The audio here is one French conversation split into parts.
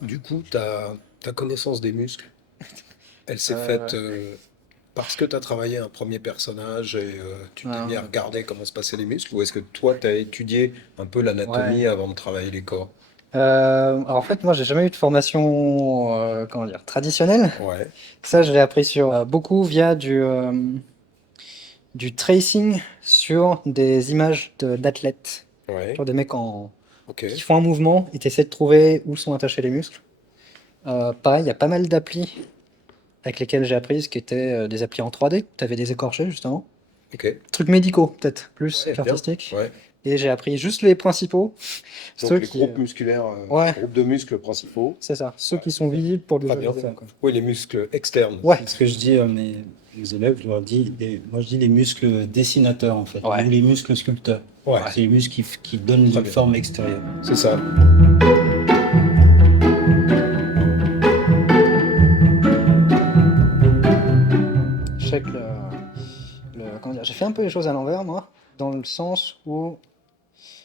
Du coup, ta connaissance des muscles, elle s'est Euh, faite parce que tu as travaillé un premier personnage et tu t'es mis à non, regarder comment se passaient les muscles, ou est-ce que toi, tu as étudié un peu ouais. l'anatomie avant de travailler les corps? Alors en fait, moi, j'ai jamais eu de formation, comment dire, traditionnelle. Ouais, Ça, je l'ai appris sur beaucoup via du tracing sur des images d'athlètes. ouais, Sur des mecs ok, qui font un mouvement et tu essaies de trouver où sont attachés les muscles. Pareil, il y a pas mal d'applis avec lesquelles j'ai appris, ce qui étaient des applis en 3D. Tu avais des écorchés, justement. ok, Trucs médicaux, peut-être, plus ouais, bien, qu'artistiques. ouais. Et j'ai appris juste les principaux. Donc Ceux les qui. groupes musculaires, Ouais, groupes de muscles principaux. c'est ça. Ceux Ouais, qui sont visibles pour très bien. visualiser ça, quoi. Oui, les muscles externes. Ouais, C'est ce que je dis à mes élèves, je leur dis, moi je dis les muscles dessinateurs en fait, ou ouais, les muscles sculpteurs. Ouais, C'est les muscles qui donnent très une bien. forme extérieure. C'est ça. je sais que comment dire, j'ai fait un peu les choses à l'envers, moi, dans le sens où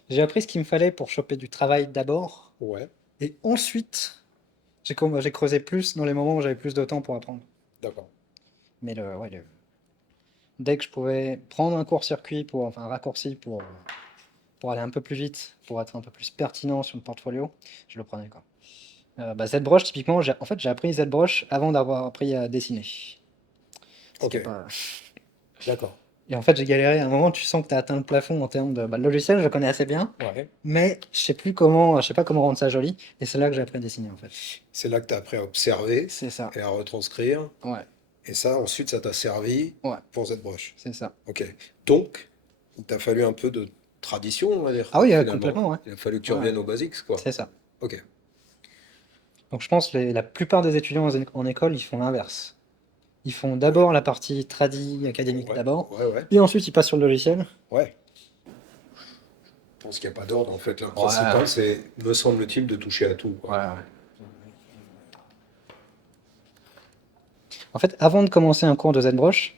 j'ai appris ce qu'il me fallait pour choper du travail d'abord, Ouais, et ensuite, j'ai creusé plus dans les moments où j'avais plus de temps pour apprendre. d'accord. Mais ouais, dès que je pouvais prendre un court-circuit, enfin un raccourci pour aller un peu plus vite, pour être un peu plus pertinent sur le portfolio, je le prenais, quoi. Bah, ZBrush, typiquement, en fait, j'ai appris ZBrush avant d'avoir appris à dessiner. Ce Ok, qui est pas... d'accord. Et en fait, j'ai galéré. À un moment, tu sens que tu as atteint le plafond en termes de... Bah, le logiciel, je le connais assez bien, Ouais. mais je sais pas comment rendre ça joli. Et c'est là que j'ai appris à dessiner, en fait. C'est là que tu as appris à observer C'est ça. et à retranscrire. Ouais, Et ça, ensuite, ça t'a servi ouais, pour ZBrush. c'est ça. Ok. Donc, il t'a fallu un peu de tradition, on va dire, Ah oui, finalement. complètement, ouais. Il a fallu que tu Ouais, ouais. reviennes aux basics, quoi. C'est ça. Ok. Donc je pense que la plupart des étudiants en école, ils font l'inverse. Ils font Ouais. d'abord la partie académique Ouais. d'abord, Ouais, ouais. et ensuite ils passent sur le logiciel. Ouais. Je pense qu'il n'y a pas d'ordre, en fait. Le Ouais, principal, c'est, me semble-t-il, de toucher à tout, ouais, quoi. ouais. En fait, avant de commencer un cours de ZBrush,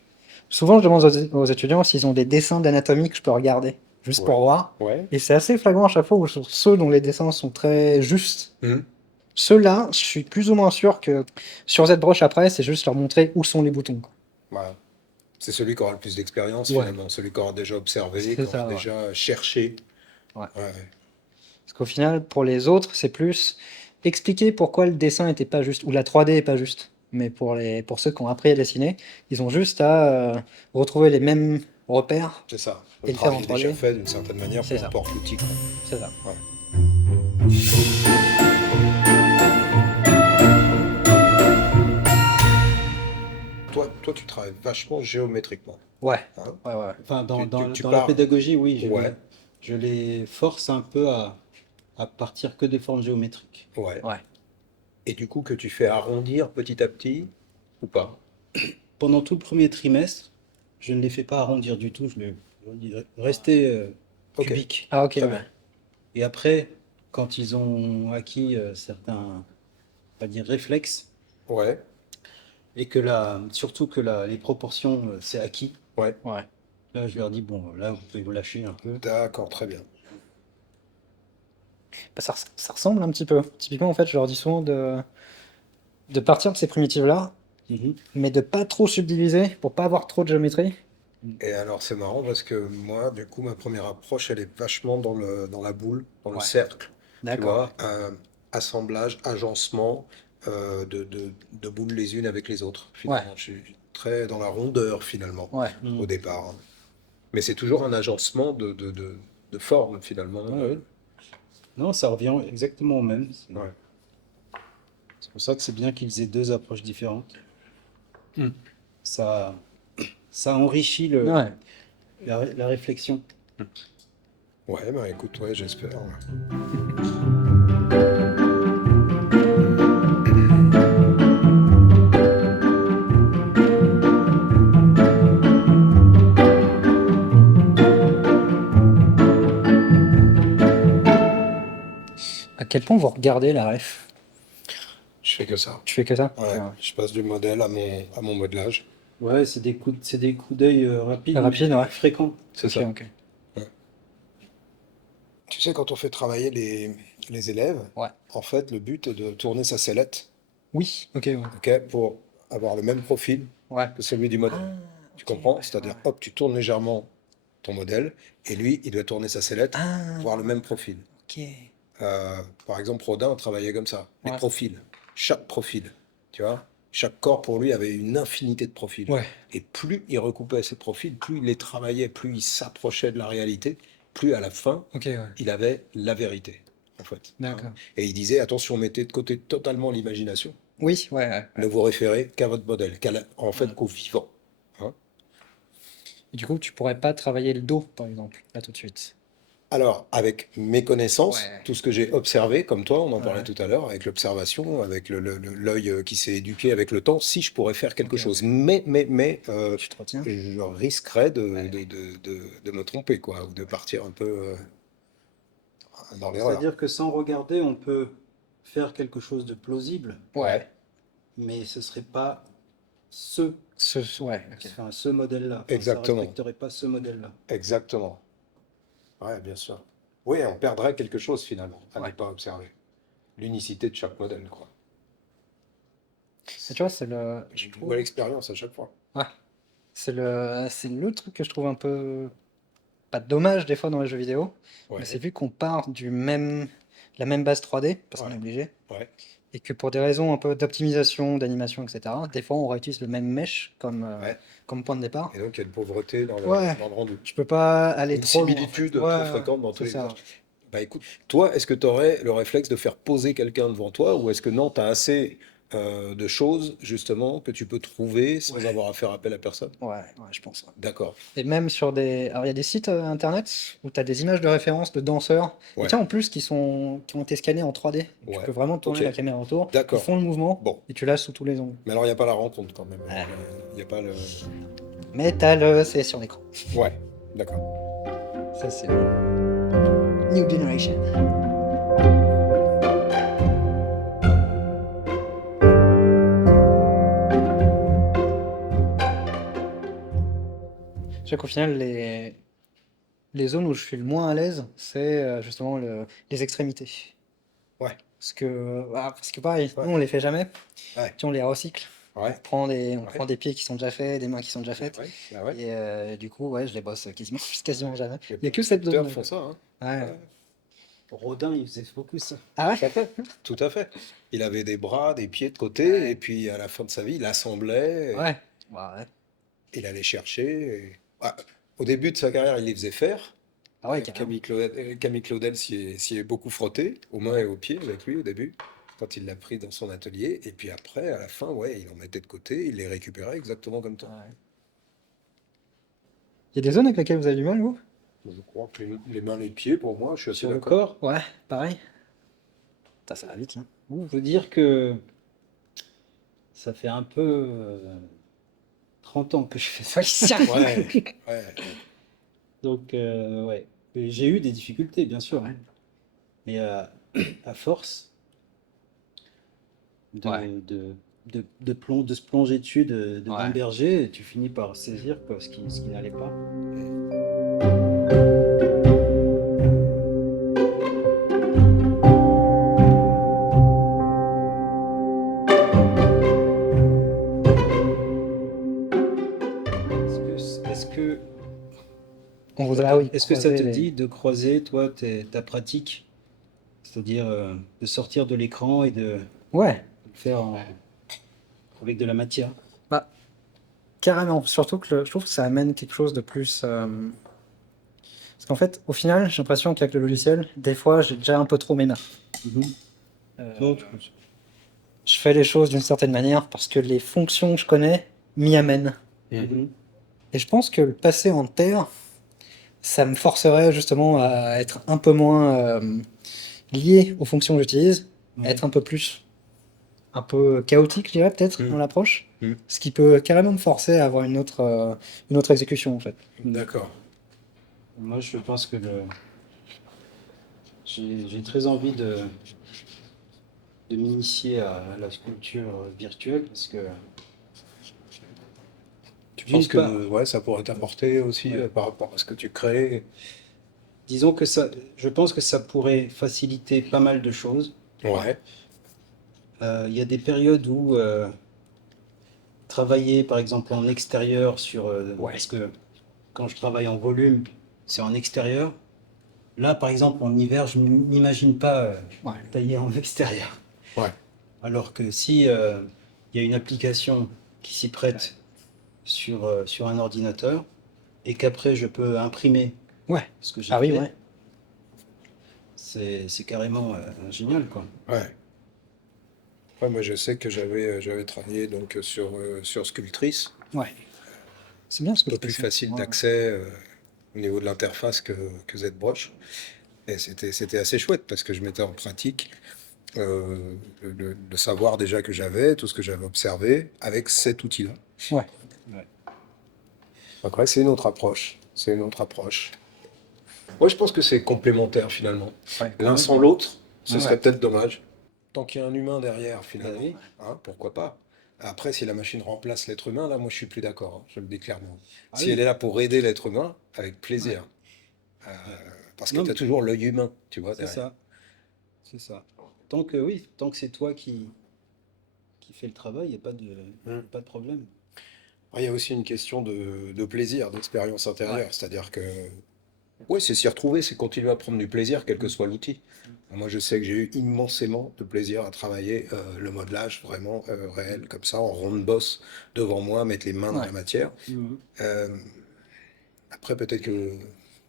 souvent je demande aux étudiants s'ils ont des dessins d'anatomie que je peux regarder, juste Ouais. pour voir. Ouais. Et c'est assez flagrant à chaque fois où sur ceux dont les dessins sont très justes. Hmm. Ceux-là, je suis plus ou moins sûr que sur ZBrush après, c'est juste leur montrer où sont les boutons, quoi. Voilà. C'est celui qui aura le plus d'expérience, Ouais, finalement. Celui qui aura déjà observé, c'est qui aura ça, ouais. déjà cherché. Ouais. Ouais, ouais. Parce qu'au final, pour les autres, c'est plus expliquer pourquoi le dessin était pas juste, ou la 3D est pas juste. Mais pour ceux qui ont appris à dessiner, ils ont juste à retrouver les mêmes repères C'est ça. Le et le faire en travail est déjà 3D. fait d'une certaine manière, C'est peu ça, importe l'outil, quoi. c'est ça. Ouais. Toi, tu travailles vachement géométriquement. Ouais, Hein. ouais, ouais. Enfin, Tu dans la pars. pédagogie, oui, Ouais, je les force un peu à partir que des formes géométriques. ouais. Ouais. Et du coup, que tu fais arrondir petit à petit ou pas? Pendant tout le premier trimestre, je ne les fais pas arrondir du tout, je leur dis rester Ok, cubique. Ah, ok, très ouais. bien. Et après, quand ils ont acquis certains, on va dire, réflexes, Ouais, et surtout que les proportions, c'est acquis, ouais. Ouais. là, je leur dis, bon, là, vous pouvez vous lâcher un peu. D'accord, très bien. Bah, ça ressemble un petit peu. Typiquement, en fait, je leur dis souvent de partir de ces primitives-là, Mhm. mais de pas trop subdiviser pour pas avoir trop de géométrie. Et alors, c'est marrant parce que moi, du coup, ma première approche, elle est vachement dans la boule, dans le Ouais. cercle. Tu D'accord, vois, assemblage, agencement de boules les unes avec les autres, ouais. Ouais, finalement. Je suis très dans la rondeur, finalement, ouais. au Mhm. départ, hein. Mais c'est toujours un agencement de forme, finalement. Ouais, ouais. Non, ça revient exactement au même. Ouais. C'est pour ça que c'est bien qu'ils aient deux approches différentes. Hmm. Ça, ça enrichit Ouais. la réflexion. Ouais, bah écoute, ouais, j'espère. quel point vous regardez la ref? Je fais que ça. Tu fais que ça? Ouais, Ah je passe du modèle à mon modelage. Ouais, c'est des coups d'œil rapides, Rapide, mais ouais. fréquents. C'est Ok, ça. ok. Ouais. Tu sais, quand on fait travailler les élèves, Ouais. en fait, le but est de tourner sa sellette, Oui, ok, ouais. ok, pour avoir le même profil Ouais. que celui du modèle. Ah, Tu ok, comprends? ouais, C'est-à-dire, ouais. hop, tu tournes légèrement ton modèle, et lui, il doit tourner sa sellette Ah, pour avoir le même profil. ok. Par exemple, Rodin travaillait comme ça. Les Ouais. profils, chaque profil, tu vois, chaque corps pour lui avait une infinité de profils. Ouais. Et plus il recoupait ses profils, plus il les travaillait, plus il s'approchait de la réalité, plus à la fin, Ok, ouais. il avait la vérité, en fait. D'accord. Et il disait, attention, mettez de côté totalement l'imagination. Oui, ouais. Ne vous référez qu'à votre modèle, en fait, Ouais. qu'au vivant. Hein. Et du coup, tu pourrais pas travailler le dos, par exemple, là tout de suite. Alors, avec mes connaissances, Ouais. tout ce que j'ai observé, comme toi, on en parlait Ouais. tout à l'heure, avec l'observation, avec l'œil qui s'est éduqué avec le temps, si je pourrais faire quelque Ok, chose. ok. Mais Tu te retiens? je risquerais Ouais. de me tromper, quoi, ou de partir un peu dans l'erreur. C'est-à-dire que sans regarder, on peut faire quelque chose de plausible, Ouais. Ouais, mais ce serait pas ce, Ouais, ok. enfin, ce modèle-là. Enfin, ça exactement, respecterait pas ce modèle-là. exactement. Ouais, bien sûr. Oui, on perdrait quelque chose finalement à ne Ouais. pas observer. L'unicité de chaque modèle, quoi. Et tu vois, c'est le. Une Je nouvelle trouve. expérience à chaque fois. Ouais. C'est le truc que je trouve un peu. Pas dommage des fois dans les jeux vidéo, mais c'est Ouais, vu qu'on part la même base 3D, parce qu'on est ouais, obligé, ouais. et que pour des raisons un peu d'optimisation, d'animation, etc., des fois on réutilise le même mesh Ouais. comme point de départ. Et donc, il y a une pauvreté Ouais, dans le rendu. je peux pas aller Une trop loin en fait. similitude trop Ouais, ouais, fréquente dans tous c'est les ça. visages. Bah écoute, toi, est-ce que tu aurais le réflexe de faire poser quelqu'un devant toi ou est-ce que non, tu as assez de choses justement que tu peux trouver sans Ouais, avoir à faire appel à personne? ouais, je pense. Ouais. D'accord. Et même sur des. Alors il y a des sites internet où tu as des images de référence de danseurs, et Ouais, tiens en plus qui ont été scannés en 3D. Donc, tu ouais. peux vraiment Ok. tourner la caméra autour, ils D'accord. font le mouvement, Bon. et tu l'as sous tous les angles. Mais alors, il n'y a pas la rencontre quand même. Ouais. Il n'y a pas le. Mais c'est sur l'écran. Ouais. D'accord. Ça, c'est New Generation. Je sais qu'au final, les zones où je suis le moins à l'aise, c'est justement les extrémités. Ouais. Parce que pareil, Ouais. nous on les fait jamais, Ouais. puis on les recycle. On Ouais. prend on Ouais. prend des pieds qui sont déjà faits, des mains qui sont déjà Bah faites, ouais. Bah ouais. et du coup, ouais, je les bosse quasiment jamais. Les Il n'y a que bons cette sculpteurs zone-là, font quoi. ça, hein. Ouais. Ouais. Rodin, il faisait beaucoup ça. Ah Tout à ouais? fait. Tout à fait. Il avait des bras, des pieds de côté, et Ouais. puis à la fin de sa vie, il assemblait, Ouais. Bah ouais. et il allait chercher. Au début de sa carrière, il les faisait faire. Ah ouais, carrément. Camille Claudel s'y est beaucoup frotté, aux mains et Ouais. aux pieds avec lui au début, quand il l'a pris dans son atelier. Et puis après, à la fin, ouais, il en mettait de côté, il les récupérait exactement comme toi. Ouais. Il y a des zones avec lesquelles vous avez du mal, vous? Je crois que les mains, les pieds, pour moi, je suis assez Sur le d'accord. corps, Ouais, pareil. Putain, ça va vite, hein. on peut dire que ça fait un peu 30 ans que je fais ça. Ouais, ouais, Donc, ouais. Et j'ai eu des difficultés, bien sûr, Ouais. hein. Mais à force Ouais. de se plonger dessus, de Ouais. gamberger, tu finis par saisir quoi, ce qui n'allait pas. Est-ce que On voudrait, ah oui, est-ce que ça croiser te les. dit de croiser, toi, ta pratique, c'est-à-dire de sortir de l'écran et de Ouais, le faire avec de la matière? bah, carrément. Surtout que je trouve que ça amène quelque chose de plus. Parce qu'en fait, au final, j'ai l'impression qu'avec le logiciel, des fois, j'ai déjà un peu trop mes mains. Mhm. Euh, Non, je fais les choses d'une certaine manière parce que les fonctions que je connais m'y amènent. Mhm. Et je pense que le passer en terre, ça me forcerait justement à être un peu moins lié aux fonctions que j'utilise, à Ouais. être un peu chaotique, je dirais peut-être, dans Mm. l'approche. Mm. Ce qui peut carrément me forcer à avoir une autre exécution en fait. D'accord. Moi, je pense que J'ai très envie de m'initier à la sculpture virtuelle parce que Tu d'une penses que part, ouais, ça pourrait t'apporter aussi ouais, par rapport à ce que tu crées? disons que je pense que ça pourrait faciliter pas mal de choses. Ouais, Il y a des périodes où travailler par exemple en extérieur ouais, parce que quand je travaille en volume, c'est en extérieur. Là, par exemple, en hiver, je n'imagine pas Ouais. tailler en extérieur. ouais, Alors que si il y a une application qui s'y prête sur un ordinateur et qu'après je peux imprimer Ouais. ce que j'ai Ah oui, fait, ouais. c'est carrément génial, quoi. ouais. Ouais, moi je sais que j'avais travaillé donc sur Sculptrice. Ouais. C'est bien Un ce que peu tu plus fais. facile Ouais. d'accès au niveau de l'interface que ZBrush. Et c'était assez chouette parce que je mettais en pratique le savoir déjà que j'avais, tout ce que j'avais observé avec cet outil-là. Ouais. Ouais. Donc ouais, c'est une autre approche. C'est une autre approche. Moi, je pense que c'est complémentaire finalement. Ouais, L'un sans complètement. l'autre, ce serait Ouais. peut-être dommage. Tant qu'il y a un humain derrière, Bah finalement, oui. hein, pourquoi pas? Après, si la machine remplace l'être humain, là, moi, je suis plus d'accord, hein, je le dis clairement. Ah Si elle oui. est là pour aider l'être humain, avec Ouais. plaisir. Euh, Ouais. Parce que Non, tu as mais toujours l'œil humain, tu vois, c'est derrière. ça. C'est ça. Tant que oui, tant que c'est toi qui fais le travail, il n'y a pas Hmm. pas de problème. Il y a aussi une question de plaisir, d'expérience Ouais. intérieure. C'est-à-dire que, ouais, c'est s'y retrouver, c'est continuer à prendre du plaisir, quel que Mm. soit l'outil. Moi, je sais que j'ai eu immensément de plaisir à travailler le modelage vraiment réel, comme ça, en ronde bosse devant moi, mettre les mains dans Ouais. la matière. Mhm. Euh, Après, peut-être que,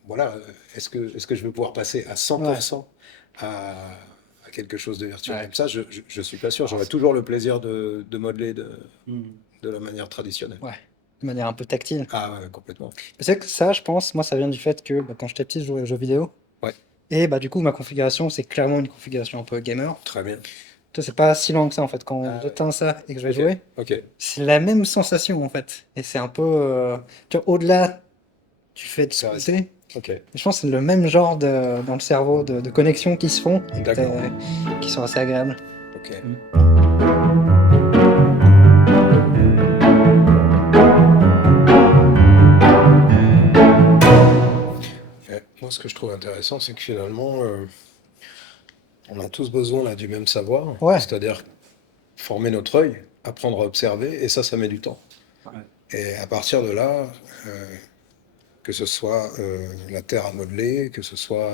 voilà, est-ce que je vais pouvoir passer à Ouais. 100% à, à quelque chose de virtuel Ouais. comme ça? Je suis pas sûr. Alors, J'aurai toujours le plaisir de modeler Mhm. de la manière traditionnelle. ouais. De manière un peu tactile. Ah ouais, complètement. C'est que ça, je pense, moi, ça vient du fait que quand j'étais petit, je jouais aux jeux vidéo. Ouais, Et bah, du coup, ma configuration, c'est clairement une configuration un peu gamer. très bien. Tu sais, c'est pas si lent que ça, en fait. Quand Ah ouais. j'éteins ça et que je vais Ok, jouer, ok, c'est la même sensation, en fait. Et c'est un peu. Tu vois, au-delà du fait de intéressant. sculpter, Ok, je pense que c'est le même genre dans le cerveau de connexions qui se font et d'accord. qui sont assez agréables. Ok. Moi, ce que je trouve intéressant, c'est que finalement, on a tous besoin là du même savoir, Ouais. c'est-à-dire former notre œil, apprendre à observer, et ça met du temps. Ouais. Et à partir de là, que ce soit la Terre à modeler, que ce soit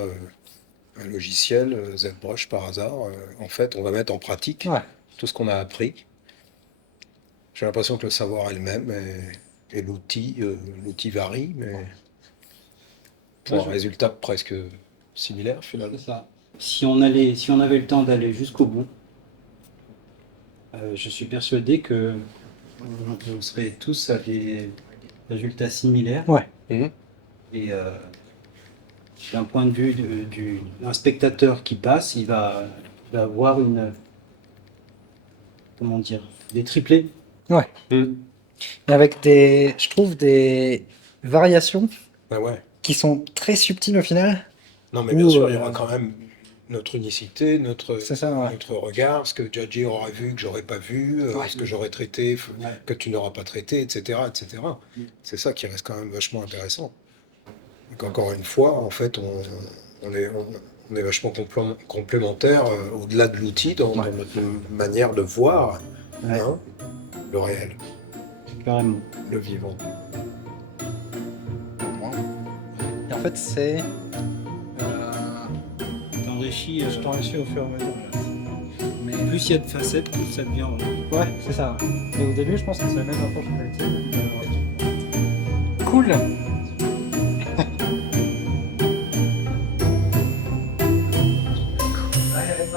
un logiciel, ZBrush par hasard, en fait, on va mettre en pratique Ouais. tout ce qu'on a appris. J'ai l'impression que le savoir est le même et l'outil varie, mais pour Ouais, un résultat presque similaire finalement. c'est ça. Si on avait le temps d'aller jusqu'au bout, je suis persuadé que on serait tous à des résultats similaires. Ouais. Mhm. Et d'un point de vue d'un spectateur qui passe, il va avoir comment dire, des triplés. Ouais. Mhm. Et avec je trouve, des variations Ben ouais. qui sont très subtiles au final. Non, mais bien Ou, sûr, il y aura quand même notre unicité, c'est ça, ouais. notre regard, ce que Jadji aura vu que j'aurais pas vu, Ouais. ce que j'aurais traité Ouais. que tu n'auras pas traité, etc., etc. Mm. C'est ça qui reste quand même vachement intéressant. Donc, encore une fois, en fait, on est vachement complémentaires au-delà de l'outil dans Ouais. notre manière de voir Ouais. hein, le réel, Carrément. le vivant. Et en fait, c'est. T'enrichis, Je t'enrichis au fur et à mesure. Mais plus il y a de facettes, plus ça devient rond. ouais, c'est ça. Mais au début, je pense que c'est la même approche que cool. Allez, allez,